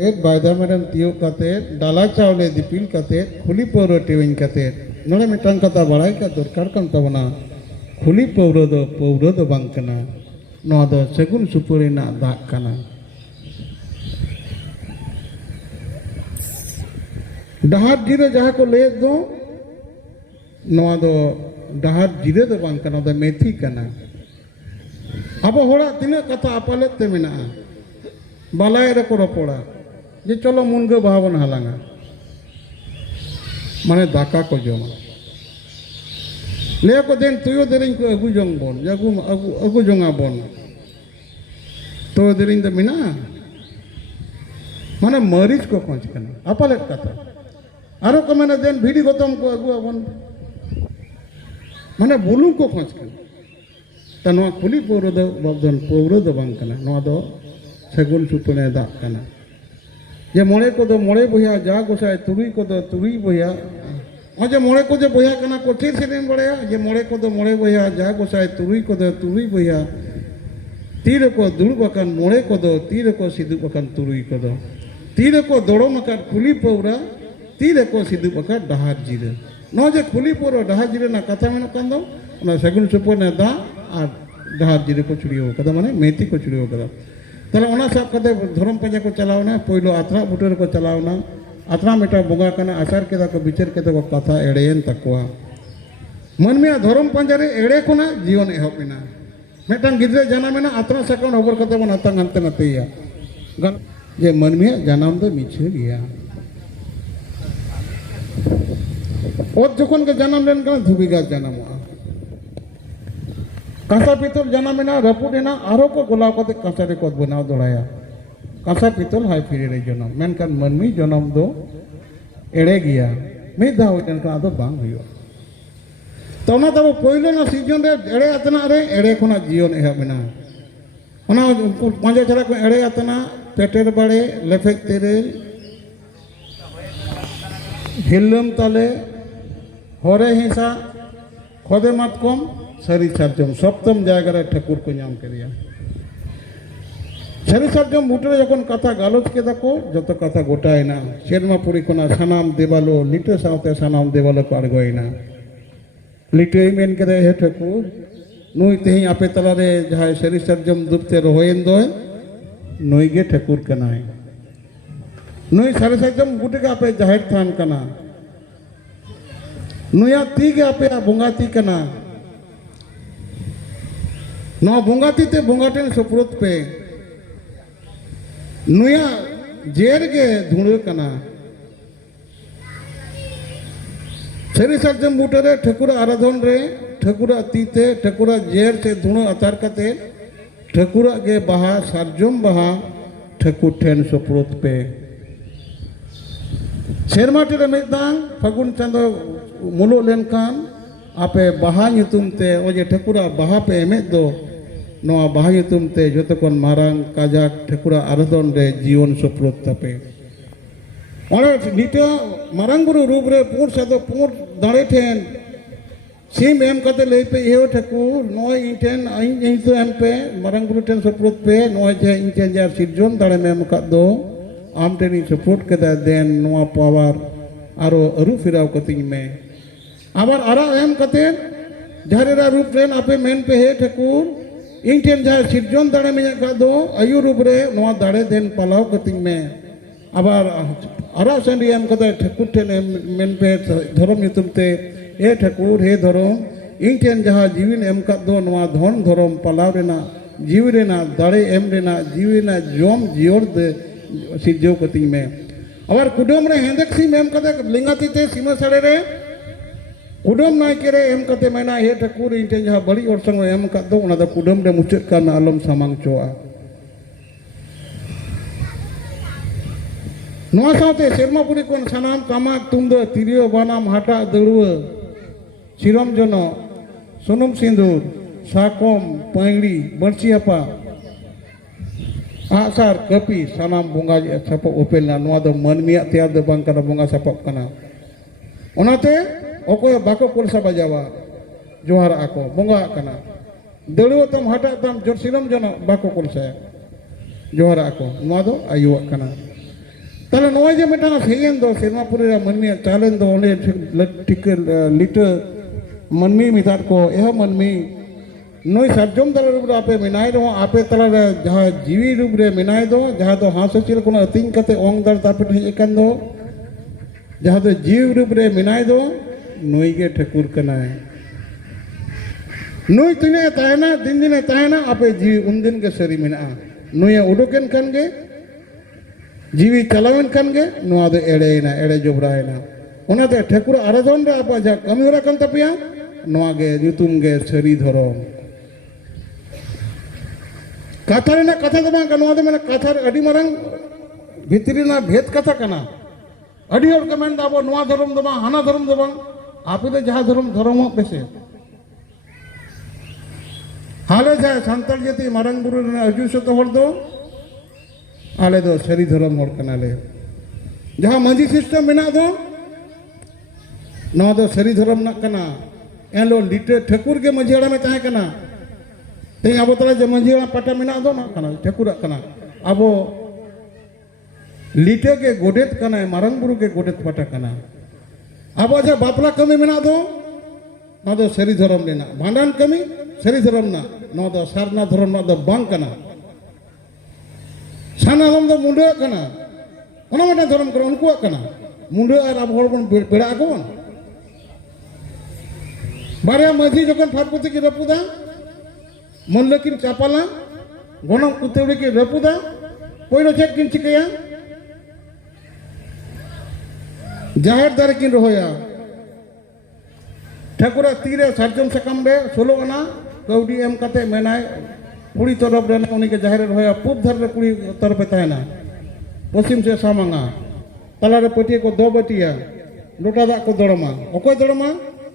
बायदा madam तियो काते डाला चावले दिपिल काते खुली पौरो टेविंग काते नोड़े मिटांग कथा बड़ाई का दरकार कान तबना खुली पौरो दो बांग कना नोआ दो सेगुन सुपुरी ना दाग कना डहार जीरे जहाँ को ले दो नोआ दो डहार जीरे दो बांग कना दो मेथी कना अब होड़ा तिने कथा अपले ते मिना बालाय रे को रपोड़ा जे चलो मुनगे भावन हालांगा माने दाका को जमा ले को देन तुयो देरिंग को अगु जोंग बोन अगु जोंगा बोन तो देरिंग द मिना माने मरीज को खोज कना अपले कथा आरो को माने देन भिडी गौतम को अगु बोन माने बुलु को खोज कना तनवा खुली पौरो दो बांग कना नोआ दो सेगुन सुतने दाग कना जे मोड़े को दो मोड़े बहिया जा गोसाय तुरुई को दो तुरुई बहिया अजे मोड़े को जे बहिया कना को ठीक से नहीं बड़ेया जे मोड़े को दो मोड़े बहिया जा गोसाय तुरुई को दो तुरुई बहिया तीर को दुड़ बकन मोड़े को दो तीर को सिद्धू बकन तुरुई को दो तीर को दोड़ो मकर खुली पौरा तीर को सिद्धू बकन डहार जीरे नो जे खुली पौरा डहार जीरे ना कथा में कन दो ना सेगुन सुतने दा और डहार जीरे को चुड़ियो कदा माने मेथी को चुड़ियो कदा तले ओना सब कदे धर्म पंजा को चलावना पहिलो आत्रा बुटर को चलावना आत्रा मेटा बोंगा कना आचार केदा को विचार केदा को कथा एड़ेन तकवा मनमिया धर्म पंजा रे एड़े कोना जीवन एहबिना मेटान गिद्रे जनामेना आत्रा सकन होबर कते बन अतंग अंते नतेया जे मनमिया जनाम दो मिछे गया ओत जखन के जनाम लेन कना धुबिगा जनामवा कांसा पितल जनामेना रपुडेना आरो को गोलाव कते कांसा रे को बनाव दोड़ाया कांसा पितल हाय फिरे रे जनम मेनकान मनमी जनम दो एड़े गया मिद धाव होइतन का आदो बांग हुयो तो ना तब पहिलो ना सीजन रे एड़े अतना रे एड़े खोना जीवन एहबना ओना पांजे चला को एड़े अतना पेटेर बाड़े लेफेक तेरे हिलम ताले हरे हिंसा खोदे मातकम सारी सार्जम सप्तम जगह रे ठाकुर को नाम करिया सारी सार्जम बुटरे जखन कथा गालोच केदा को जत कथा गोटायना शेरमापुरी कोना सानाम देवालो लिटे सावते सानाम देवालो को आड़गोयना लिटे मेन केदे हे ठाकुर नुई तेही आपे तला रे जहाय सारी सार्जम दुपते रोहेन दोय नुई गे ठाकुर कनाय नुई सारी सार्जम बुटे के आपे जाहिर थान कना नुया ती गे आपे बोंगाती कना नौ बोंगाती ते बोंगाटेन सपुरत पे नुया जेर के धुणे कना सरी सार्जम बुटरे ठाकुर आराधन रे ठाकुर तीते ठाकुर जेर से धुणो अतार कते ठाकुर के बाहा सार्जम बाहा ठाकुर ठेन सपुरत पे शेरमाटी रे मिदां फागुन चांदो मुलो लेनकान आपे बाहा nyutum te oje ठाकुरा बाहा पे एमे दो नोआ बाहा nyutum te जोतकोन मारांग काजाक ठाकुरा आराधन रे जीवन सपुरत तपे ओने नितो मारांग गुरु रूप रे पुर सादो पुर दाड़े ठेन सीम एम कते लई पे एहो ठाकुर नोय इठेन आई तो एम पे मारांग गुरु ठेन सपुरत पे नोय जे इठेन जार सिरजोन दाड़े मेम का दो आम टेनी सपोर्ट कदा देन नोआ पावर आरो अरु फिराव कतिंग में आबार आरा एम कते झारेरा रूप रेन आपे मेन पे हे ठाकुर इंटेन जहाँ सिरजोन दाड़े में का दो आयु रूप रे नोआ दाड़े देन पालाव कतिंग में आबार आरा सेंडी एम कते ठाकुर ठेन मेन पे धर्म nyutum ते हे ठाकुर हे धर्म इंटेन जहाँ जीवन एम का दो नोआ धन धर्म पालाव रेना जीव रेना दाड़े एम रेना जीव रेना जोम जियोर दे सिरजो कतिंग में आबार कुडम रे हेंदेक सीम एम कते लिंगाती ते सीमा साड़े रे कुडम नायके रे एम कते मेना हे ठाकुर इंटेन जहाँ बड़ी और संग एम का दो उना द कुडम रे मुचत का आलम सामांग चोआ नोआ साथे शेरमापुरी कोन सानाम तामाक तुंद तिरियो बानाम हाटा दड़ुआ सिरम जनो सुनुम सिंदूर साकोम पैंगड़ी बरसियापा आसार कपी सानाम बोंगा सप ओपेलना नोआ द मनमिया त्यार द बांग कना बोंगा सपप कना ओनाते ओकोय बाको कोलसा बजावा जोहार आको बोंगा कना दड़ुआ तम हाटा तम जोर सिरम जनो बाको कोलसा जोहार आको नोआ दो आयुआ कना ताले नोए जे मिटाना सेयन दो सेमापुरी रा मनमी चालेन दो ओने ठीक लीटर मनमी मितार को यह मनमी नोई सार्जम दल रूप आपे मिनाय दो आपे तला जहाँ जीवी रूप रे मिनाय दो जहाँ तो हाथ चिल को अतिंग कते ओंग दर तापे ठेकन दो जहाँ तो जीव रूप रे मिनाय दो नोई के ठकुर कनाय नोई तिने तायना दिन दिने तायना आपे जीव उन दिन के सरी मिना नोई उडोकन कन गे जीवी चलावन कन गे नोआ दो एड़ेना एड़े जोबरायना ओनाते ठकुर आराधन रे आपा जा कमी होरा कन तपिया नोआ गे युतुम गे सरी धरम कथा रे ना कथा दो बांग नोआ दो मेना कथा अडी मारंग भितरी ना भेद कथा कना अडी और कमेंट दाबो नोआ धरम दो बांग हाना धरम दो बांग आपे तो जहाँ धरम धरम पेसे हाले जाए सांताल जाति मारंग बुरु रे अजुसत होर दो आले दो सरी धरम होर कनाले जहाँ मंजी सिस्टम मेना दो नोआ दो सरी धरम ना कना एलो लिटे ठकुर के मंझीड़ा में ताहे कना ते अब तला जे मंझीड़ा पटा मेना दो ना कना ठकुर कना अब लिटे के गोडेत कना मारंग बुरु के गोडेत पटा कना अब जे बापला कमी मेना दो ना दो सरी धरम लेना भांडन कमी सरी धरम ना नोआ दो सारना धरम ना दो बांग कना साना धरम दो मुंडे कना ओना मटा धरम कर उनको कना मुंडे और अब होर बन बेड़ा कोन बारे मजी जखन फारपति की रपुदा मनलकिन चापाला गोनम कुतेवड़ी की रपुदा कोइनो चेक किन चिकया जाहिर दारे किन रोया ठकुरा तीरे सार्जम सकम रे 16 आना कौडी एम कते मेनाय कुड़ी तरफ रे उनी के जाहिर रोया पूब धर रे कुड़ी तरफ तायना पश्चिम से सामंगा तला रे पटिया को दो बटिया लोटा दा को दड़मा ओको दड़मा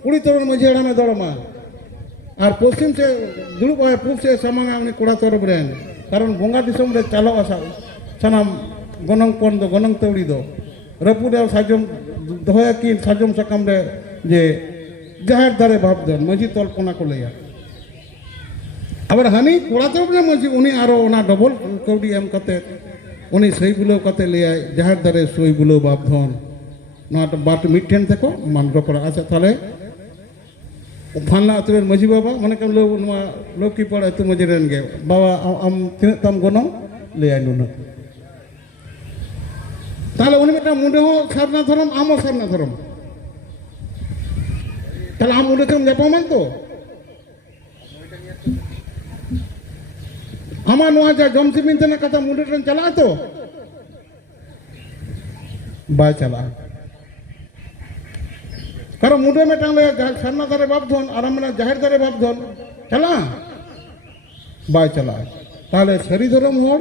कुड़ी तरफ मझेड़ा में दड़मा और पश्चिम से दुड़ुब है पूब से सामंगा उनी कोड़ा तरफ रे कारण बोंगा दिसम रे चालो आसा सनाम गनंग कोन दो गनंग तौड़ी दो रपुदे साजम दोया की साजम सकम रे जे जाहिर दारे भाव दन मजी तलपना को लैया अब हानि कोड़ा तरफ रे मजी उनी आरो ओना डबल कौडी एम कते उनी सही बुलो कते लैया जाहिर दारे सही बुलो भाव धन ना बाट मिठेन थेको मान रोपड़ा अच्छा ताले फानला अतुर मजी बाबा माने कम लोग नुआ लोग की पड़ अतु मजी रेन गे बाबा आम तिना तम गोनो लैया नुना ताले उनी मिटा मुंडे हो सारना धरम आमो सारना धरम ताले आम मुंडे तुम जापामान तो आमा नुआ जा जमसी मिनते कथा मुंडे ट्रेन चला तो बाय चला कारण मुंडे में टांग सारना दारे बाप धन आराम जाहिर दारे बाप धन चला बाय चला ताले सरी धरम होर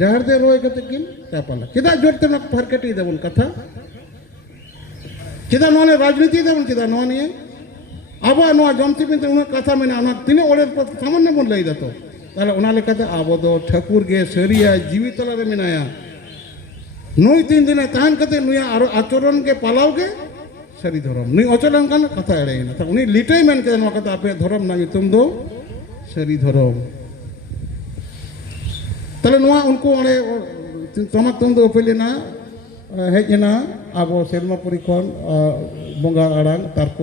जाहिर दे रोय कते किन तापाला किदा जोड़ते ना फारकटी देबन कथा किदा नोने राजनीति देबन किदा नोने आबा नोआ जमसी मिनते उना कथा में ना तिने ओड़े सामान्य बन लई दतो ताले ओना लेकाते आबो दो ठाकुर गे सरिया जीवी तला रे मिनाया नुई तीन दिन तान कते नुया आचरण के पालाव के सरी धरम नुई अचलन कान कथा एड़ेना ता उनी लिटई मेन के नो कथा आपे धरम ना तुम दो सरी धरम ताले नुआ उनको अरे तमक तुम दो पेलेना हेजना आबो सेलमापुरी कोन बोंगा आड़ांग तारको